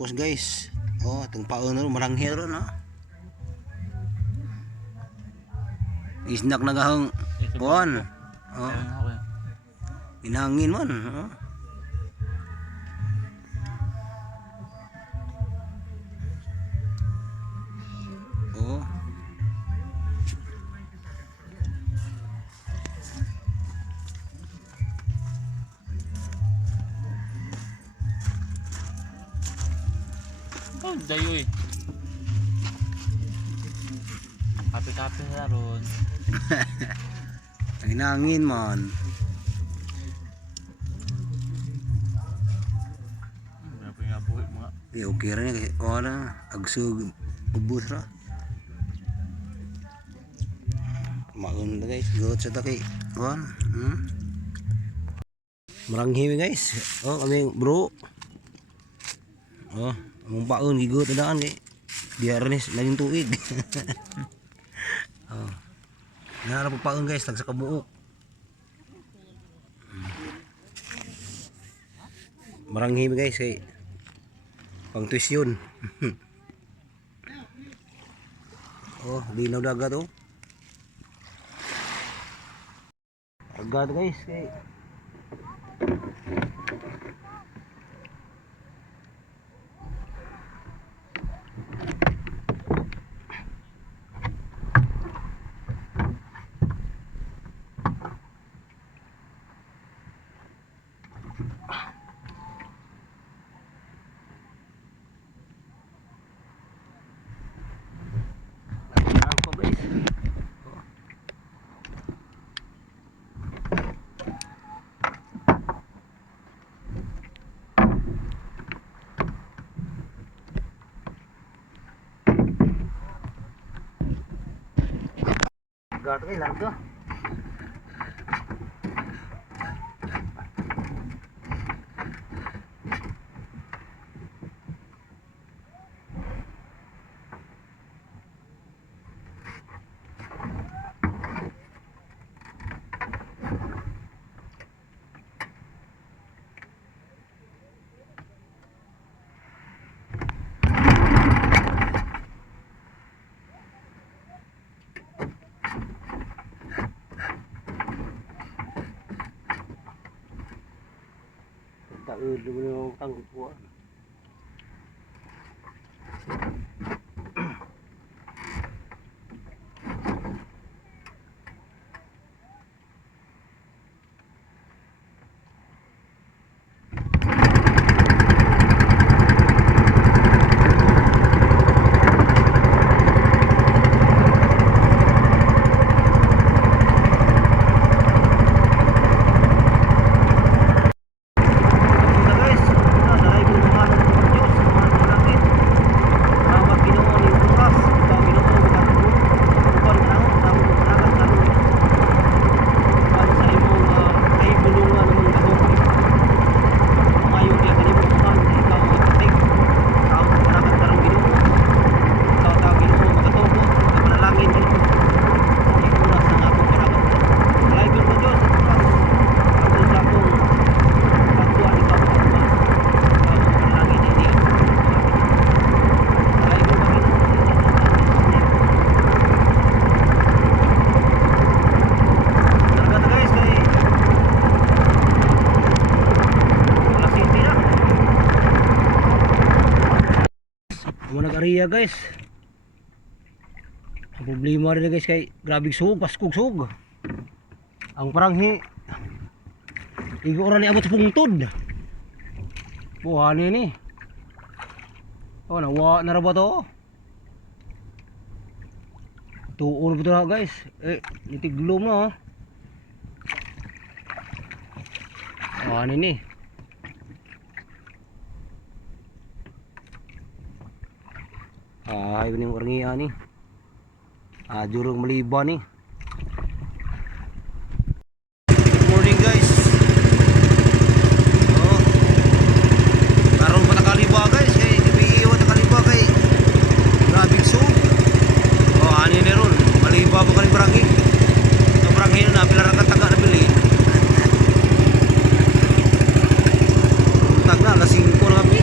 focus guys. Oh, itong paon ron maranghir ron ha. Isnak na gahong kuan. Oh. Inangin man. Oh. Oh. Oh, dayoy. Kape-kape na ron. Inangin man. Apa nga buhay mga. Di okay ra ni ora agsug ubos ra. Maun na guys, good sa taki. Kuan. Maranghi guys. Oh, kami bro. Oh, among paon gigot daan kay biar ni laging tuig. Oh. Nara po paon guys, tag sa kabuok. Maranghi guys kay pang tuition. Oh, linaw dagat oh. Agad guys kay agad kay lang to. Taud dulu kang kuat. Nag-ariya guys. Ang problema rin guys kay grabing sug, paskog sug. Ang paranghi igo ra ni abot sa pungtod. Buhani ni. Oh, nawa na ra ba to? Tuon ba to guys? Itiglom na oh. Buhani ni. Ayaw ni orngiya ni. Jurong maliban ni. Good morning guys. Oh. Karon pa nakaliba guys kay iiwan nakaliba kay grabing sug. Oh, ani ni ron. Maliba pa kali barangay. Ito barangay na pila ra ka taga na bili. Tag na lasing ko ra kami.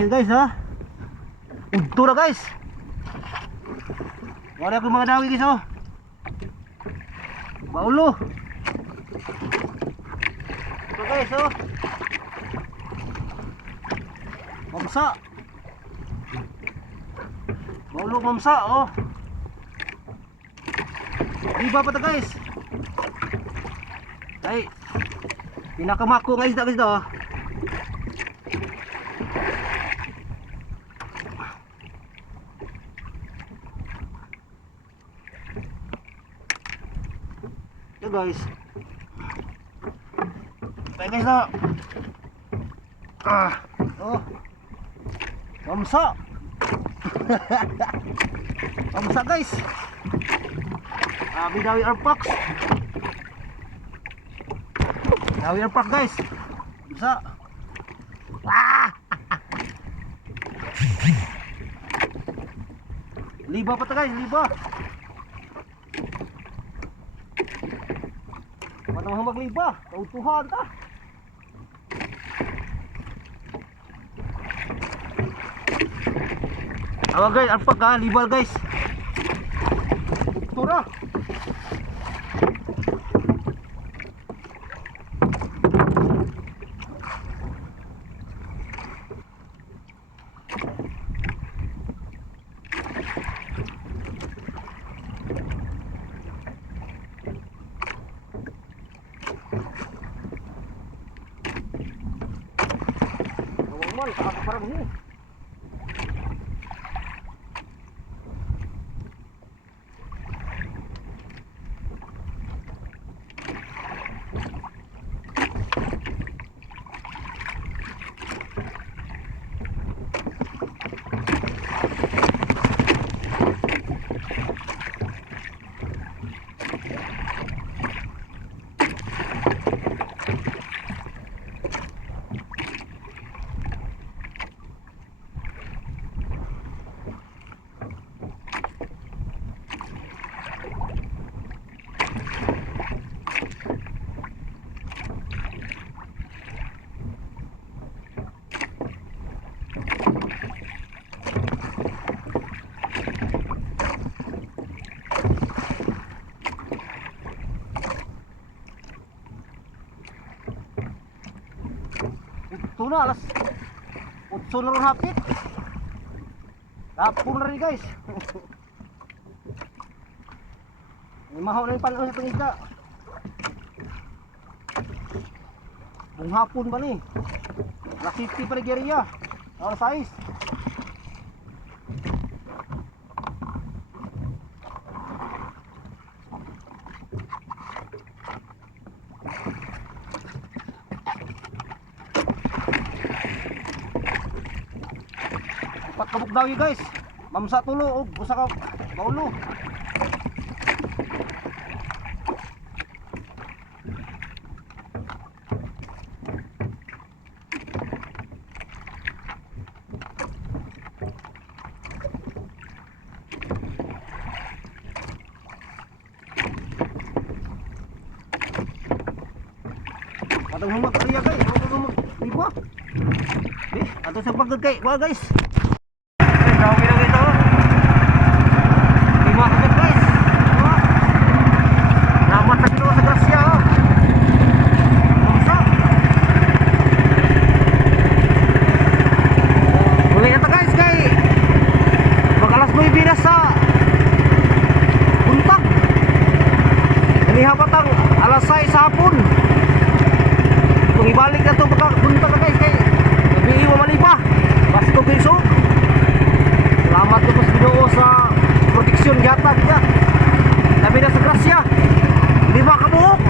Dahil guys ha. Udto na guys. Wala akong mga dawi guys oh. Baulo. Ito guys oh. Mamsa. Baulo mamsa oh. Iba pa to guys. Ay. Pinakamako guys na guys to. Ito guys. Ito guys na. Oh. Mamsa. Mamsa guys. Bidawi Arpax. Bidawi Arpax guys. Bisa. Liba pa to guys, liba. Matang magliba, tautuhan ta. Awa guys, Arpax ha, liba guys. Tura. Normal, parang ini. Ito na, alas 8 na rin hapit. Tapon na rin guys. May mahaw na yung panahon sa itong isda. Buong hapon ba ni? Alas 50 pa rin geriya. Alas 6. Kabuk daw yun guys. Mamsa tulo o usa ka baulo. Atong humag kaya guys, atong humag iba. Atong sa pagod kay, wa guys. Grabe lang ito. Lima agad guys. Salamat sa Ginoo sa grasya. Mamsa. Uli ito guys kay mag-alas 9 na sa buntag. Inihabat ang alas 6 sa hapon. Kung ibalik na ito buntag guys kay gabi iwa malipa. Basta ko piso. Salamat po sa Ginoo sa proteksyon yata kita. Labi na sa grasya. Lima ka buhok.